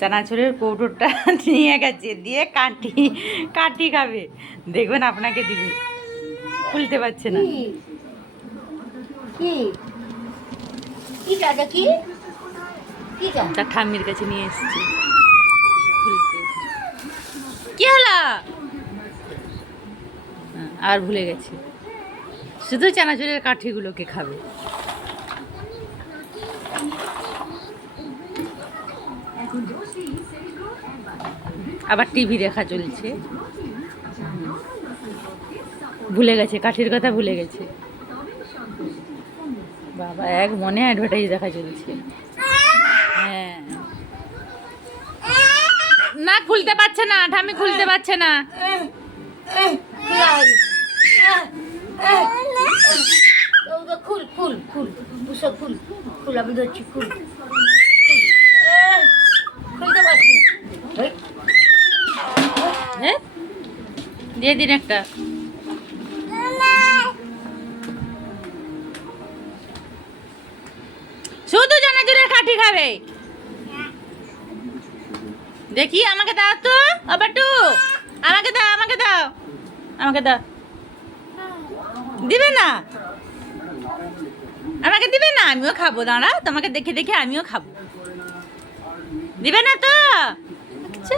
চানাচুরের কৌটোটা নিয়ে গেছে, দিয়ে কাঠি কাঠি খাবে। দেখবেন আপনাকে দিবে, খুলতে পারছে না। তার ঠাম্মির কাছে নিয়ে এসেছি খুলতে। কি হলো? আর ভুলে গেছে, শুধু চানাচুরের কাঠিগুলোকে খাবে। আবার টিভি দেখা চলছে, ভুলে গেছে, কাঠির কথা ভুলে গেছে। বাবা এক মনে অ্যাডভার্টাইজ দেখা চলছে। হ্যাঁ, না খুলতে পারছে না, ঠাম্মি খুলতে পারছে না। খুল খুল খুল খুল খুল, আমি ধরছি, খুল খুলতে পারছি না। হ্যাঁ, দিয়ে দিন একটা। শুধু চানাচুরের কাঠি খাবে। দেখি আমাকে দাও তো, আবাটু আমাকে দাও, আমাকে দাও, আমাকে দাও। দিবে না, আমাকে দিবে না, আমিও খাবো। দাঁড়া, তোমাকে দেখে দেখে আমিও খাবো। দিবে না তো? আচ্ছা,